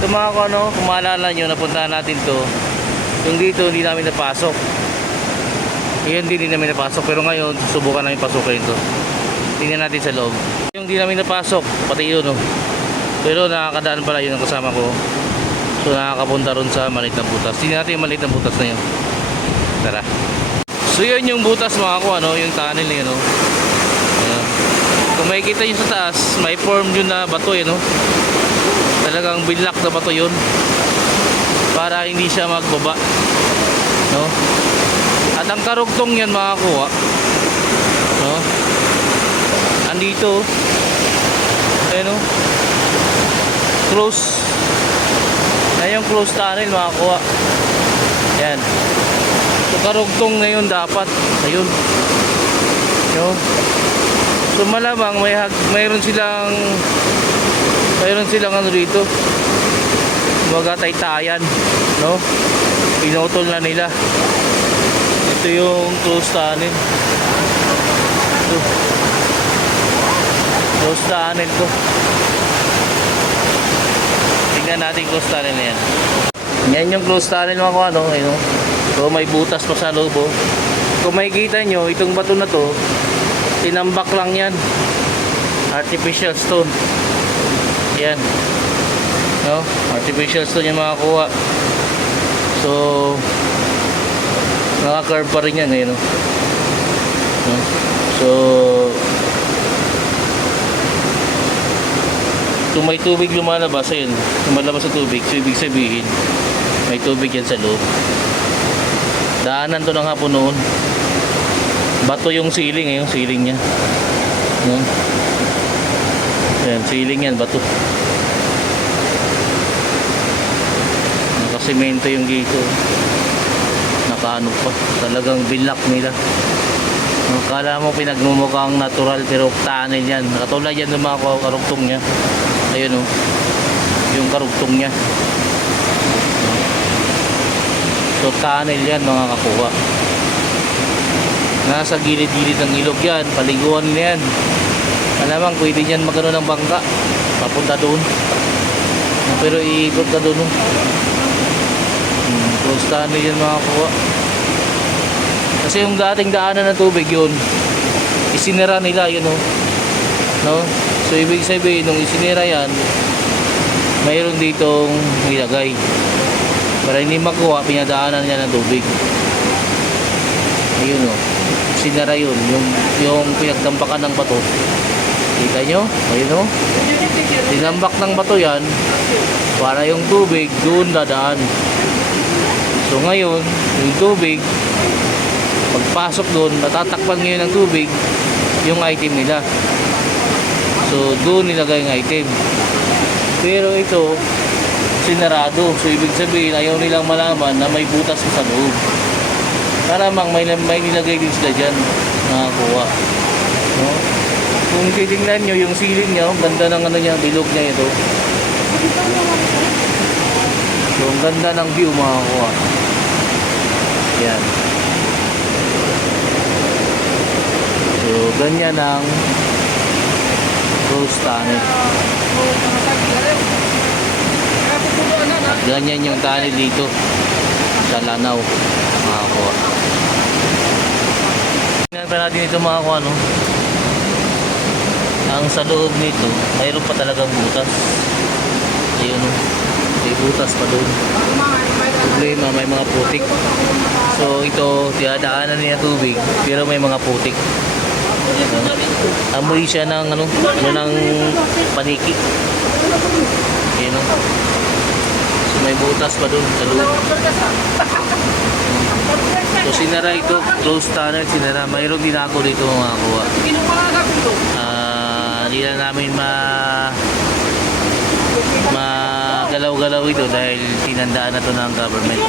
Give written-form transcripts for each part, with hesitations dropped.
Ito mga ano, kung maalala nyo, napuntahan natin to. Yung dito, hindi namin napasok. Yun din namin napasok. Pero ngayon, subukan namin pasukin to. Tingnan natin sa loob. Yung hindi namin napasok, pati yun, oh. Pero nakakadaan pala yun ang kasama ko. So nakakapunta ron sa maliit na butas. Tingnan natin yung maliit na butas na yun. Tara. So yun yung butas mga ko, ano, yung tunnel yun, no? Ayan. Kung makikita nyo sa taas, may form yun na bato yun, no? Talagang binlock na bato yun para hindi siya magbaba, no? At ang karugtong yan mga kuha, no? Andito, ayun, no? Close. Ayan yung close tunnel mga kuha. Yan. So karugtong na yun dapat. Ayun, no? So malamang mayroon silang ano dito, mga taytayan, no? Pinutol na nila. Ito yung close tunnel. Ito. Close tunnel ko. Tingnan natin close tunnel na yan. Yan yung close tunnel mga ko, ano? Ayun. So may butas pa sa loob, oh. Kung makikita nyo, itong bato na to, tinambak lang yan. Artificial stone. Yan, no? Artificial stone yung makakuha. So naka-curve pa rin yan, no? So kung may tubig lumalabas, ayun, lumalabas sa tubig, so ibig sabihin may tubig yan sa loob. Daanan to ng hapon noon. Bato yung ceiling, yung ceiling nya, no? Yan, ceiling yan, bato. Nakasemento yung dito. Nakaano pa. Talagang binlock nila. Akala mo pinagmumukhang natural pero tunnel yan. Katulad yan ng mga karugtong nya. Ayun, oh. Yung karugtong nya. So tunnel yan mga kakuha. Nasa gilid-gilid ng ilog yan. Paliguan nila yan. Alamang pwede niyan magano ng bangka papunta doon, pero iikot ka doon, close tunnel yan mga kuha. Kasi yung dating daanan ng tubig yun, isinira nila yun, no? So ibig sabihin nung isinira yan, mayroon ditong ilagay para hindi makuha, pinadaanan niya ng tubig. Ayun, no? Isinira yun, yung pinagtambakan ng bato. Kita nyo? Ayun, o. Tinambak ng bato yan para yung tubig doon dadaan. So ngayon, yung tubig pagpasok doon, matatakpan ngayon ng tubig yung item nila. So doon nilagay yung item. Pero ito sinarado. So ibig sabihin ayaw nilang malaman na may butas sa loob. Maramang may nilagay din sila dyan, nakakuha, no? Kung titingnan nyo yung ceiling nyo, ganda ng ano niya, bilog niya ito. So ang ganda ng view mga kuha. Yan. So ganyan ang close tunnel. At ganyan yung tunnel dito sa Lanao mga kuha. Tingnan pa natin ito mga kuha, no? Ang sa loob nito, mayroon pa talagang butas. Ayun, may butas pa doon. Problema, may mga putik. So ito, tinadaanan niya tubig, pero may mga putik. Amoy siya ng ano ng paniki. Ayun, so may butas pa doon sa loob. So sinara ito, close tunnel, sinara. Mayroon din ako dito mga kuha. Hindi na namin magalaw-galaw ito dahil tinandaan na to ng government.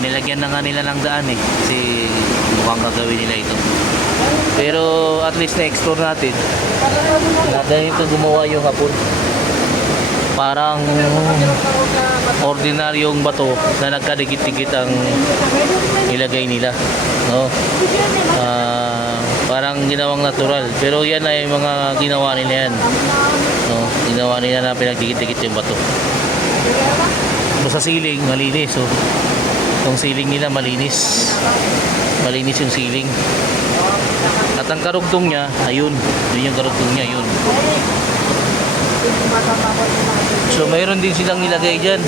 Nilagyan na nga nila ng daan kasi mukhang gagawin nila ito. Pero at least na-explore natin. Dahil ito gumawa yung hapon. Parang ordinaryong bato na nagkadikit-dikit ang nilagay nila, no? Parang ginawang natural, pero yan ay mga ginawa nila yan, no? Ginawa nila na pinagdikit-dikit yung bato. So sa ceiling, malinis. So, itong ceiling nila malinis. Malinis yung ceiling. At ang karugtong niya, ayun. Yun yung karugtong niya, yun. So mayroon din silang nilagay dyan.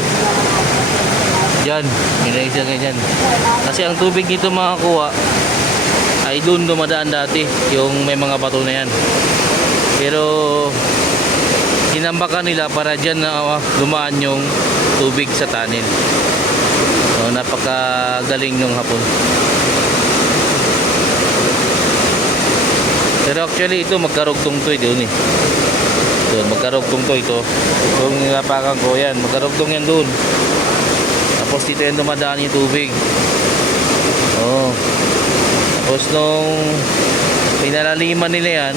Dyan, nilagay sila dyan. Kasi ang tubig nito makakuha ay doon dumadaan dati, yung may mga bato na yan. Pero tinambakan nila para dyan na dumaan yung tubig sa tunnel. So napakagaling nung hapon. Pero actually ito magkarugtong to doon eh. Doon magkarugtong to ito. Kung nilapakan ko yan, magkarugtong yan doon. Tapos dito yan dumadaan yung tubig. Oh. Tapos nung pinalaliman nila yan,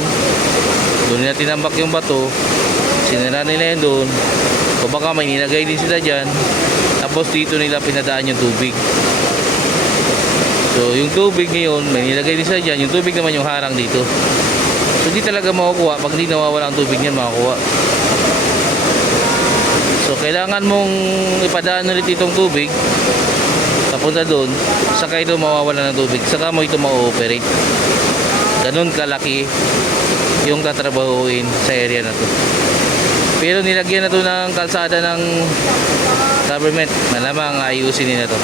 doon nila tinambak yung bato, sinira nila yan doon. O baka may nilagay din sila dyan. Tapos dito nila pinadaan yung tubig. So yung tubig ngayon, may nilagay din sila dyan. Yung tubig naman yung harang dito. So di talaga makukuha. Pag di nawawala ang tubig niyan, makakuha. So kailangan mong ipadaan ulit itong tubig papunta doon, saka ito mawawala ng tubig, saka mo ito ma-ooperate. Ganun kalaki yung tatrabahuin sa area na to. Pero nilagyan na to ng kalsada ng government, malamang ayusin nila to.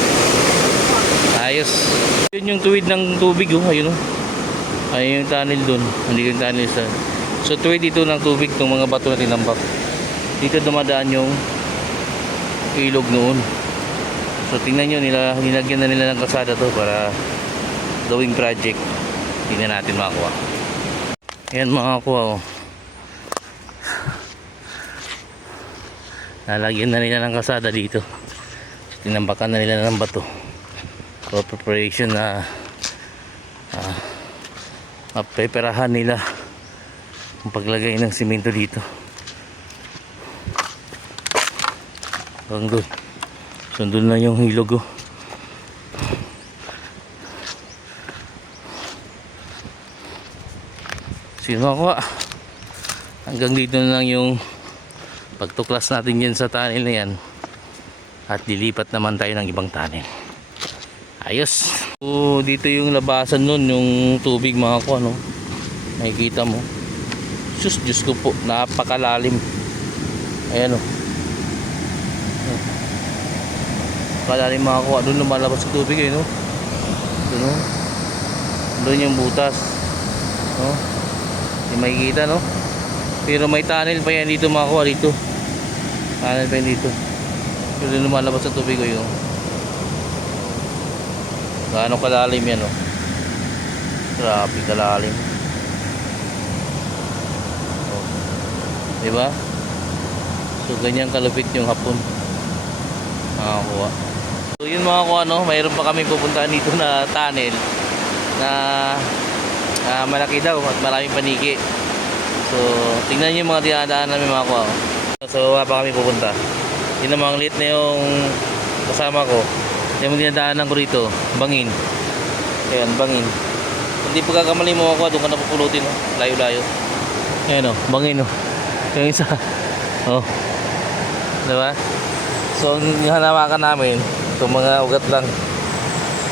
Ayos. Yun yung tuwid ng tubig, oh. Ayun, oh. Ayun yung tunnel dun. Hindi yung tunnel sa... So tuwid ito ng tubig, itong mga bato na tinambak. Dito dumadaan yung ilog noon. So tingnan nyo, nilagyan na nila ng kalsada to para gawing project. Tingnan natin makakuha. Ayan makakuha, oh. Nalagyan na nila ng kalsada dito. Tinambakan na nila ng bato for preparation na mapeperahan nila ang paglagay ng simento dito hanggang doon. Sundon na yung hilog, oh. Sino ako? Hanggang dito na lang yung pagtuklas natin yan sa tunnel na yan. At dilipat naman tayo ng ibang tunnel. Ayos. So, dito yung labasan nun, yung tubig mga ko, ano. Nakikita mo. Diyos ko po, napakalalim. Ayan, oh. Napakalalim mga ko. Doon lumalabas yung tubig, eh, no. Doon, no. Doon yung butas. No. Hindi makikita, no. Pero may tunnel pa yan dito mga ko, dito. Tunnel pa yan dito. Pero doon lumalabas yung tubig, oh, yun. Gaano kalalim yan, oh. Grabe kalalim. Oh. Diba? So ganyan kalupit yung hapon. Makakuha. So yun mga kuha, no, mayroon pa kami pupuntahan dito na tunnel na malaki daw at maraming paniki. So tingnan nyo yung mga dinadaan namin mga kuha, oh. So wala pa kami pupunta. Yun namang lit na yung kasama ko. Yung dinadaanan ko rito, Bangin. Ayan, Bangin. Hindi pagkakamali mo ako, doon ka napupulutin, oh. Layo-layo. Ayan, oh, Bangin, oh. Yung isa. Oh. Diba? So, yung hanawakan namin, itong mga ugat lang.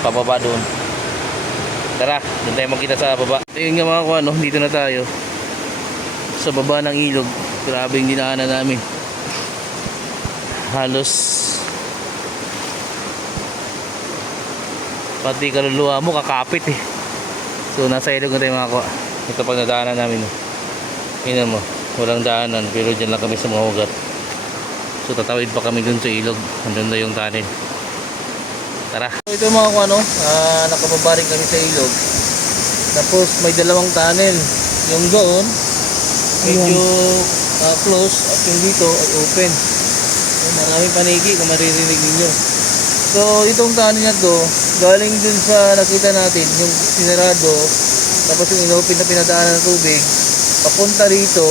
Pababa doon. Tara, doon tayo magkita sa baba. Ayun nga mga kuha, no? Dito na tayo. Sa baba ng ilog. Grabe yung dinaanan namin. Halos pati kaluluwa mo kakapit, eh. So nasa ilog na tayo mga kuha. Ito pag nadaanan namin, oh. Tingnan mo, walang daanan pero dyan lang kami sa mga ugat. So tatawid pa kami dun sa ilog. Andun na yung tunnel. Tara. So ito mga kuha, no? Nakababaring kami sa ilog. Tapos may dalawang tunnel. Yung doon medyo close at yung dito ay open. So, maraming panigi kung maririnig ninyo. So itong tunnel na to galing dun sa nakita natin yung sinarado, tapos yung inopen na pinadaanan ng tubig papunta rito.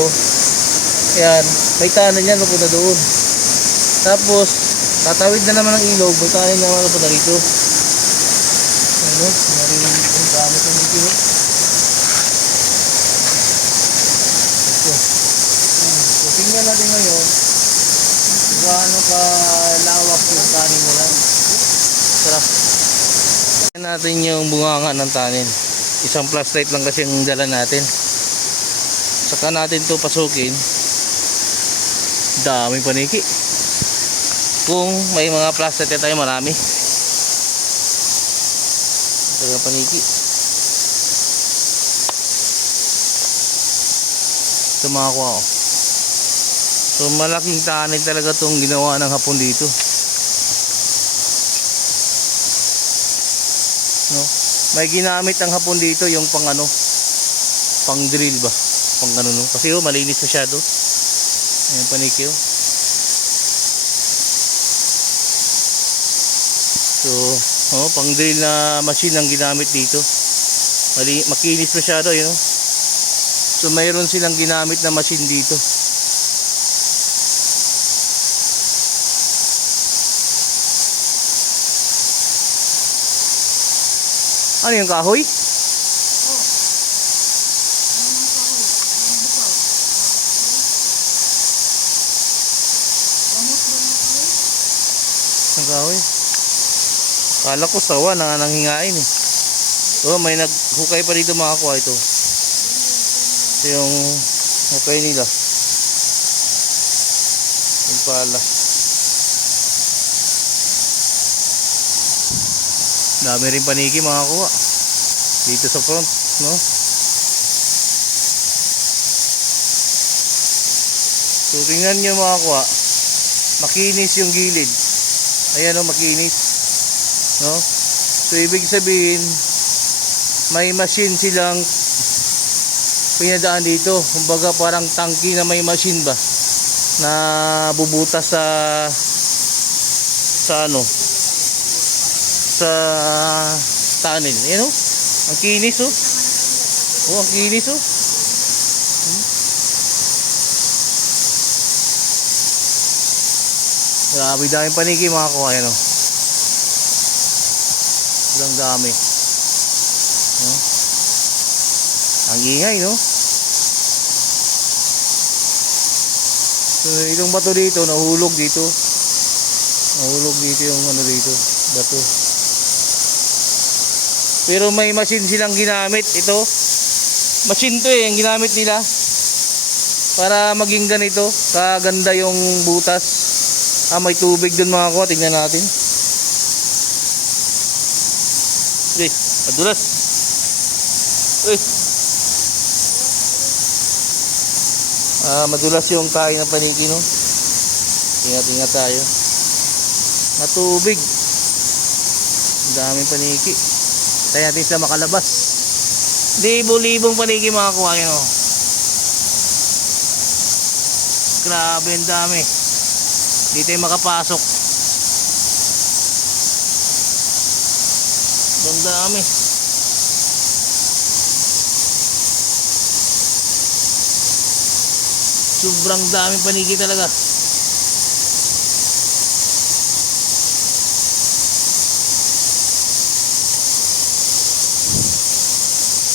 Ayan, may tunnel yan papunta doon. Tapos tatawid na naman ng ilog, may tunnel naman papunta rito. Ano, narinig yung gamit ng video. So tingnan natin ngayon gaano ka lawak yung Tara. Tignan natin yung bunganga ng tanin. Isang flashlight lang kasi ang dala natin. Saka natin to pasukin. Daming paniki. Kung may mga flashlight tayo marami. Talaga paniki. Ito mga kuha ko. So malaking tanin talaga itong ginawa ng Hapon dito. No? May ginamit ang Hapon dito yung pang ano, pang drill ba? Pang ano no? Kasi malinis masyado. Ayan paniki oh. So, pang drill na machine ang ginamit dito. Makinis masyado yun oh. So mayroon silang ginamit na machine dito. Ano yung kahoy? Ang kahoy? Kala ko sawa na nanghingain eh. Oh, may naghukay pa dito mga kuha ito. Ito yung hukay nila. Yung pala. Dami rin paniki mga kuha dito sa front, no? So tingnan nyo mga kuha, makinis yung gilid. Ayan o, makinis, no? So ibig sabihin may machine silang pinadaan dito. Kumbaga parang tangki na may machine ba na bubutas sa ano, sa tanin. Ayan o, ang kinis o. Oh, ang kinis o. Grabe daming paniki mga kuha. Ayan o, walang dami. Ang ingay no. So itong bato dito nahulog dito. Nahulog dito yung ano dito, bato. Pero may machine silang ginamit. Ito machine to eh, ang ginamit nila para maging ganito kaganda yung butas. May tubig dun mga kuha. Tingnan natin. Okay, madulas. Madulas yung kain ng paniki no. Ingat-ingat tayo. Matubig. Ang daming paniki. Tayo natin sila makalabas. Libo-libong paniki mga kuha no. Grabe ang dami. Di tayo makapasok. Ang dami. Sobrang daming paniki talaga.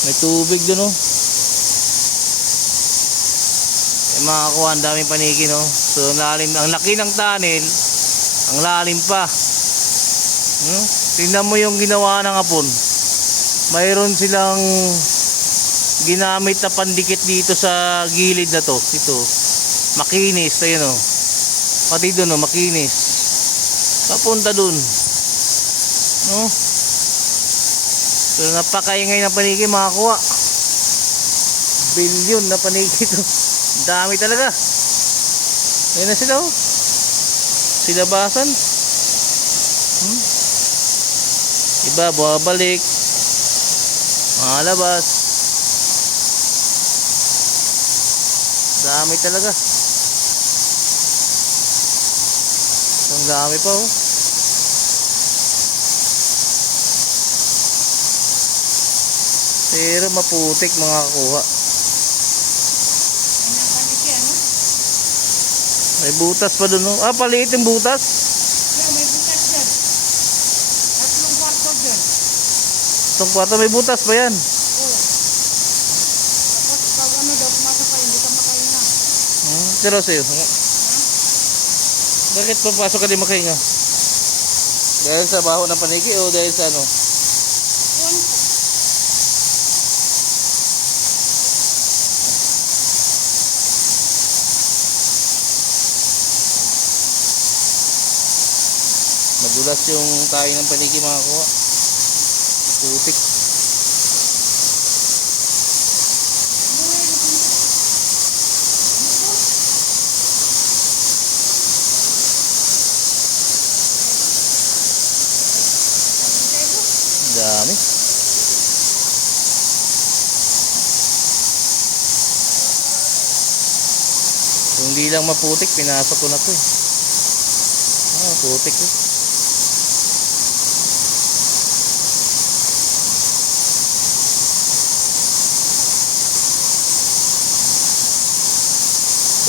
May tubig doon oh. Mga kuha, ang daming paniki no. So lalim, ang laki ng tunnel, ang lalim pa. Tingnan mo yung ginawa ng Hapon. Mayroon silang ginamit na pandikit dito sa gilid na to. Ito makinis, ayun oh. Pati doon oh, makinis. Papunta doon no. So napakaingay na paniki mga kuha. Bilyon na paniki to. Dami talaga. Ayun na sila oh. Silabasan. Iba bumabalik. Mga labas. Dami talaga. Ang dami pa oh. Pero maputik mga kuha. May butas pa dun. Paliit yung butas. Yeah, may butas dyan. Tatlong kwarto dyan. Itong kwarto may butas pa yan. Oo. Tapos pag ano daw, pumasok ka, hindi ka makahinga. Pero sa'yo. Bakit papasok ka di makahinga? Dahil sa baho ng paniki o dahil sa ano? Yun. Madulas yung tayo ng paniki mga kuha. Putik. Dami. Kung hindi lang maputik, pinasok ko na to eh. Ah, putik eh.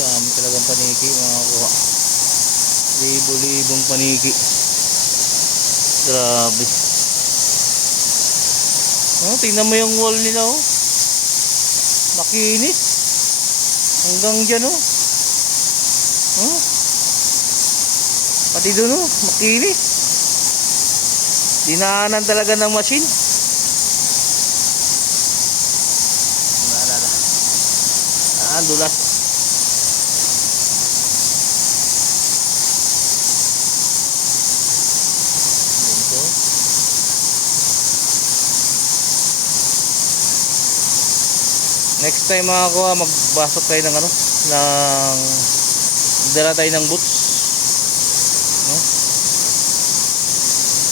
Dami talagang paniki mga kuha. Libo-libong paniki. Grabe. Oh, tingnan mo yung wall nila oh. Makinis. Hanggang dyan oh. Oh. Pati doon oh, makinis. Dinaanan talaga ng machine. Naalala. Ah, dulas. Ganito. Next time mga kuha, magbasok tayo ng ano, ng dala tayo ng boots. No?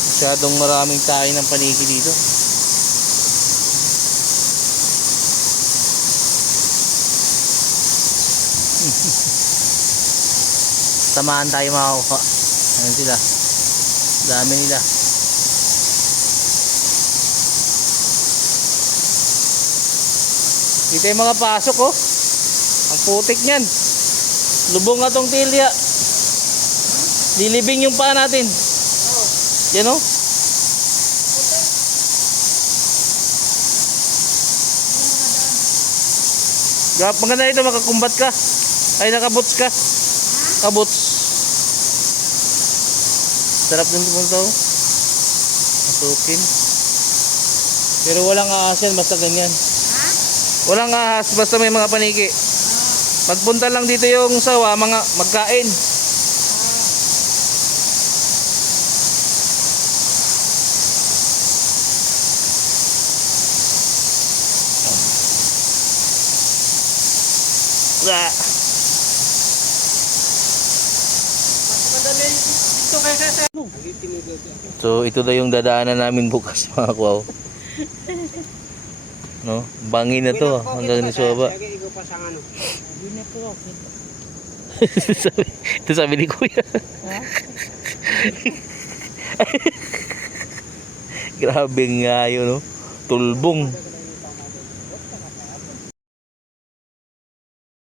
Masyadong maraming tayo ng paniki dito. Tamaan tayo mga kuha. Ayun sila. Dami nila. Dito yung mga pasok oh. Ang putik niyan. Lubong nga tong tilya. Lilibing yung paa natin. Yan oh. Maganda ito, makakumbat ka. Ay, nakabots ka. Kabots. Sarap din pumunta oh. Masukin. Pero walang ahas yan, basta ganyan. Walang ahas, basta may mga paniki. Magpunta lang dito yung sawa, mga magkain. Ah. So ito na yung dadaanan namin bukas mga kuwaw. No, bangin na to hanggang ni Suaba. Ito sabi ni Kuya. Grabe nga yun, no? Tulbong.